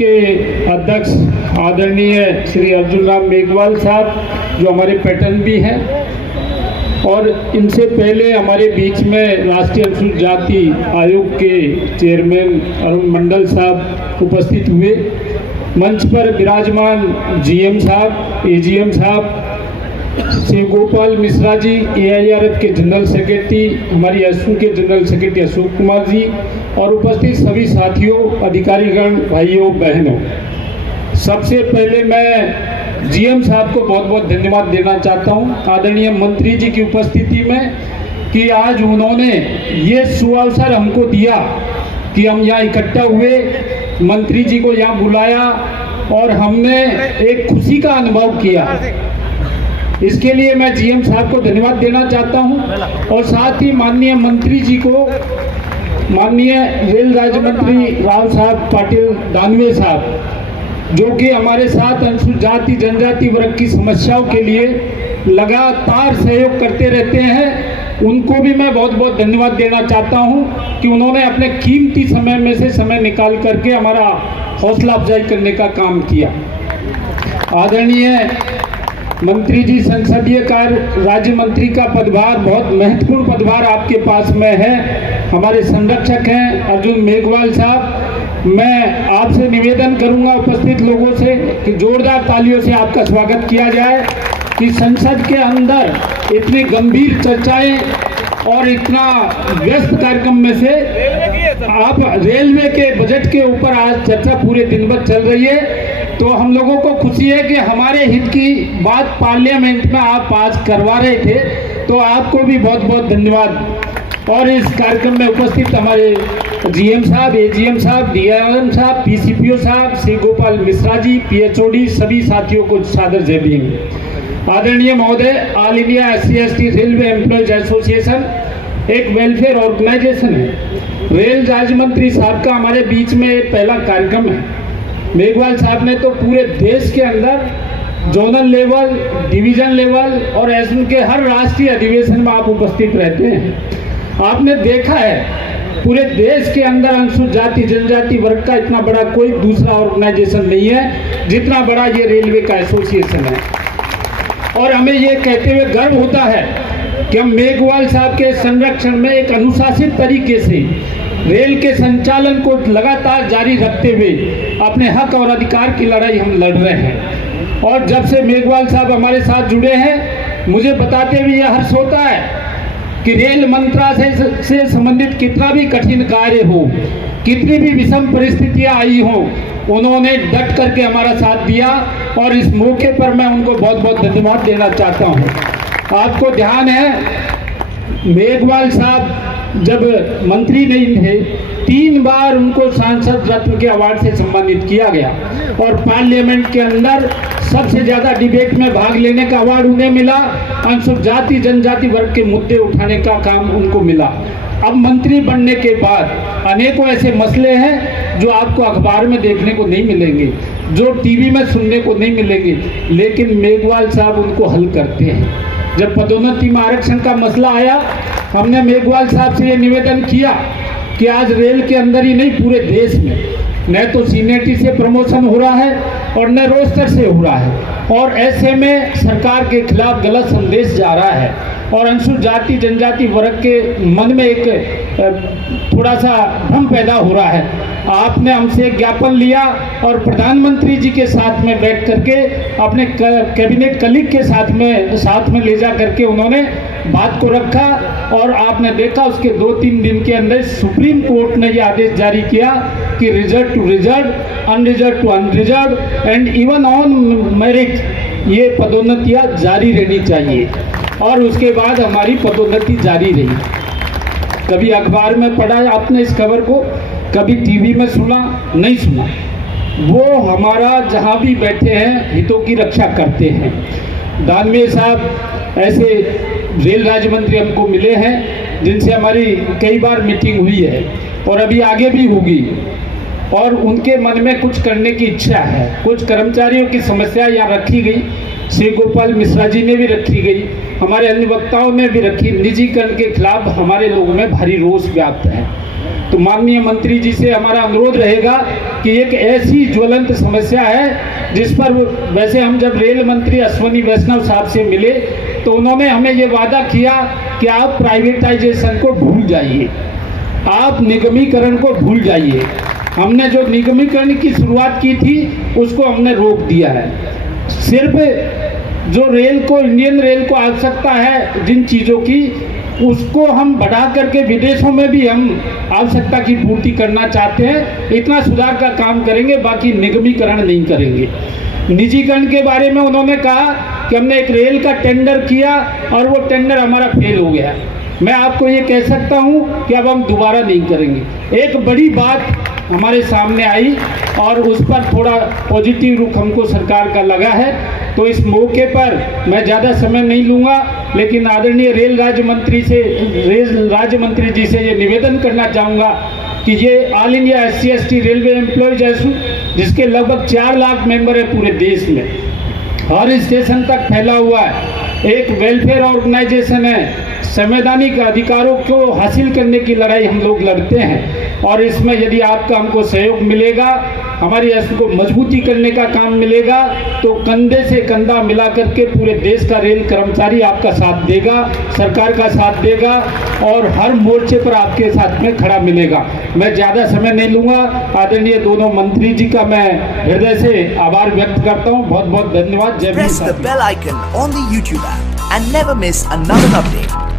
के अध्यक्ष आदरणीय श्री अर्जुन राम मेघवाल साहब, जो हमारे पैटर्न भी हैं, और इनसे पहले हमारे बीच में राष्ट्रीय अनुसूचित जाति आयोग के चेयरमैन अरुण मंडल साहब उपस्थित हुए। मंच पर विराजमान जीएम साहब, एजीएम साहब, श्री गोपाल मिश्रा जी, एआईआरएफ के जनरल सेक्रेटरी, हमारी एसयू के जनरल सेक्रेटरी अशोक कुमार जी, और उपस्थित सभी साथियों, अधिकारीगण, भाइयों बहनों, सबसे पहले मैं जीएम साहब को बहुत बहुत धन्यवाद देना चाहता हूं आदरणीय मंत्री जी की उपस्थिति में, कि आज उन्होंने ये सुअवसर हमको दिया कि हम यहाँ इकट्ठा हुए, मंत्री जी को यहाँ बुलाया और हमने एक खुशी का अनुभव किया। इसके लिए मैं जीएम साहब को धन्यवाद देना चाहता हूं, और साथ ही माननीय मंत्री जी को, माननीय रेल राज्य मंत्री राव साहब पाटिल दानवे साहब, जो कि हमारे साथ अनुसूचित जाति जनजाति वर्ग की समस्याओं के लिए लगातार सहयोग करते रहते हैं, उनको भी मैं बहुत बहुत धन्यवाद देना चाहता हूं कि उन्होंने अपने कीमती समय में से समय निकाल करके हमारा हौसला अफजाई करने का काम किया। आदरणीय मंत्री जी, संसदीय कार्य राज्य मंत्री का पदभार, बहुत महत्वपूर्ण पदभार आपके पास में है। हमारे संरक्षक हैं अर्जुन मेघवाल साहब। मैं आपसे निवेदन करूंगा उपस्थित लोगों से कि जोरदार तालियों से आपका स्वागत किया जाए कि संसद के अंदर इतनी गंभीर चर्चाएं और इतना व्यस्त कार्यक्रम में से आप रेलवे के बजट के ऊपर आज चर्चा पूरे दिन भर चल रही है, तो हम लोगों को खुशी है कि हमारे हित की बात पार्लियामेंट में आप आज करवा रहे थे, तो आपको भी बहुत बहुत धन्यवाद। और इस कार्यक्रम में उपस्थित हमारे जीएम साहब, एजीएम साहब, डीआरएम साहब, पीसीपीओ साहब, श्री गोपाल मिश्रा जी, पीएचओडी, सभी साथियों को सादर जय भीम। आदरणीय महोदय, all India SC/ST railway employees association एक वेलफेयर ऑर्गेनाइजेशन है। रेल राज्य मंत्री साहब का हमारे बीच में पहला कार्यक्रम है। मेघवाल साहब ने तो पूरे देश के अंदर जोनल लेवल, डिवीजन लेवल और एसयू के हर राष्ट्रीय अधिवेशन में आप उपस्थित रहते हैं। आपने देखा है पूरे देश के अंदर अनुसूचित जाति जनजाति वर्ग का इतना बड़ा कोई दूसरा ऑर्गेनाइजेशन नहीं है जितना बड़ा ये रेलवे का एसोसिएशन है। और हमें ये कहते हुए गर्व होता है कि हम मेघवाल साहब के संरक्षण में एक अनुशासित तरीके से रेल के संचालन को लगातार जारी रखते हुए अपने हक और अधिकार की लड़ाई हम लड़ रहे हैं। और जब से मेघवाल साहब हमारे साथ जुड़े हैं, मुझे बताते हुए यह हर्ष होता है कि रेल मंत्रालय से संबंधित कितना भी कठिन कार्य हो, कितनी भी विषम परिस्थितियां आई हो, उन्होंने डट करके हमारा साथ दिया, और इस मौके पर मैं उनको बहुत बहुत धन्यवाद देना चाहता हूं। आपको ध्यान है मेघवाल साहब जब मंत्री नहीं थे, 3 बार उनको सांसद रत्न के अवार्ड से सम्मानित किया गया, और पार्लियामेंट के अंदर सबसे ज्यादा डिबेट में भाग लेने का अवार्ड उन्हें मिला। अनुसूचित जाति जनजाति वर्ग के मुद्दे उठाने का काम उनको मिला। अब मंत्री बनने के बाद अनेकों ऐसे मसले हैं जो आपको अखबार में देखने को नहीं मिलेंगे, जो टीवी में सुनने को नहीं मिलेंगे, लेकिन मेघवाल साहब उनको हल करते हैं। जब पदोन्नति में आरक्षण का मसला आया, हमने मेघवाल साहब से ये निवेदन किया कि आज रेल के अंदर ही नहीं पूरे देश में न तो सीनियरिटी से प्रमोशन हो रहा है और न रोस्टर से हो रहा है, और ऐसे में सरकार के खिलाफ गलत संदेश जा रहा है और अनुसूचित जाति जनजाति वर्ग के मन में एक थोड़ा सा भ्रम पैदा हो रहा है। आपने हमसे एक ज्ञापन लिया और प्रधानमंत्री जी के साथ में बैठ करके अपने कैबिनेट कलीग के साथ में ले जा करके उन्होंने बात को रखा, और आपने देखा उसके 2-3 दिन के अंदर सुप्रीम कोर्ट ने यह आदेश जारी किया कि reserve to reserve, unreserve to unreserve and even on merit ये पदोन्नतियां जारी रहनी चाहिए। और उसके बाद हमारी पदोन्नति जारी रही। कभी अखबार में पढ़ा आपने इस खबर को, कभी टीवी में सुना, नहीं सुना। वो हमारा जहाँ भी बैठे हैं हितों की रक्षा करते हैं। दानवे साहब ऐसे रेल राज्य मंत्री हमको मिले हैं जिनसे हमारी कई बार मीटिंग हुई है और अभी आगे भी होगी, और उनके मन में कुछ करने की इच्छा है। कुछ कर्मचारियों की समस्या यहाँ रखी गई, श्री गोपाल मिश्रा जी ने भी रखी गई, हमारे अन्य वक्ताओं ने भी रखी। निजीकरण के खिलाफ हमारे लोगों में भारी रोष व्याप्त है। तो माननीय मंत्री जी से हमारा अनुरोध रहेगा कि एक ऐसी ज्वलंत समस्या है जिस पर वैसे हम जब रेल मंत्री अश्विनी वैष्णव साहब से मिले तो उन्होंने हमें ये वादा किया कि आप प्राइवेटाइजेशन को भूल जाइए, आप निगमीकरण को भूल जाइए। हमने जो निगमीकरण की शुरुआत की थी उसको हमने रोक दिया है। सिर्फ जो रेल को, इंडियन रेल को आवश्यकता है जिन चीज़ों की, उसको हम बढ़ा करके विदेशों में भी हम आवश्यकता की पूर्ति करना चाहते हैं। इतना सुधार का काम करेंगे, बाकी निगमीकरण नहीं करेंगे। निजीकरण के बारे में उन्होंने कहा कि हमने एक रेल का टेंडर किया और वो टेंडर हमारा फेल हो गया। मैं आपको ये कह सकता हूँ कि अब हम दोबारा नहीं करेंगे। एक बड़ी बात हमारे सामने आई और उस पर थोड़ा पॉजिटिव रुख हमको सरकार का लगा है, तो इस मौके पर मैं ज़्यादा समय नहीं लूँगा, लेकिन आदरणीय रेल राज्य मंत्री जी से ये निवेदन करना चाहूँगा कि ये all India SC/ST railway employees association, जिसके लगभग 4 लाख मेंबर है पूरे देश में, हर स्टेशन तक फैला हुआ है, एक वेलफेयर ऑर्गेनाइजेशन है। संवैधानिक अधिकारों को हासिल करने की लड़ाई हम लोग लड़ते हैं और इसमें यदि आपका हमको सहयोग मिलेगा, हमारी को मजबूती करने का काम मिलेगा, तो कंधे से कंधा मिला करके पूरे देश का रेल कर्मचारी आपका साथ देगा, सरकार का साथ देगा और हर मोर्चे पर आपके साथ में खड़ा मिलेगा। मैं ज़्यादा समय नहीं लूँगा। आदरणीय दोनों मंत्री जी का मैं हृदय से आभार व्यक्त करता हूँ। बहुत बहुत धन्यवाद। जय Press the bell icon on the YouTube app and never miss another update.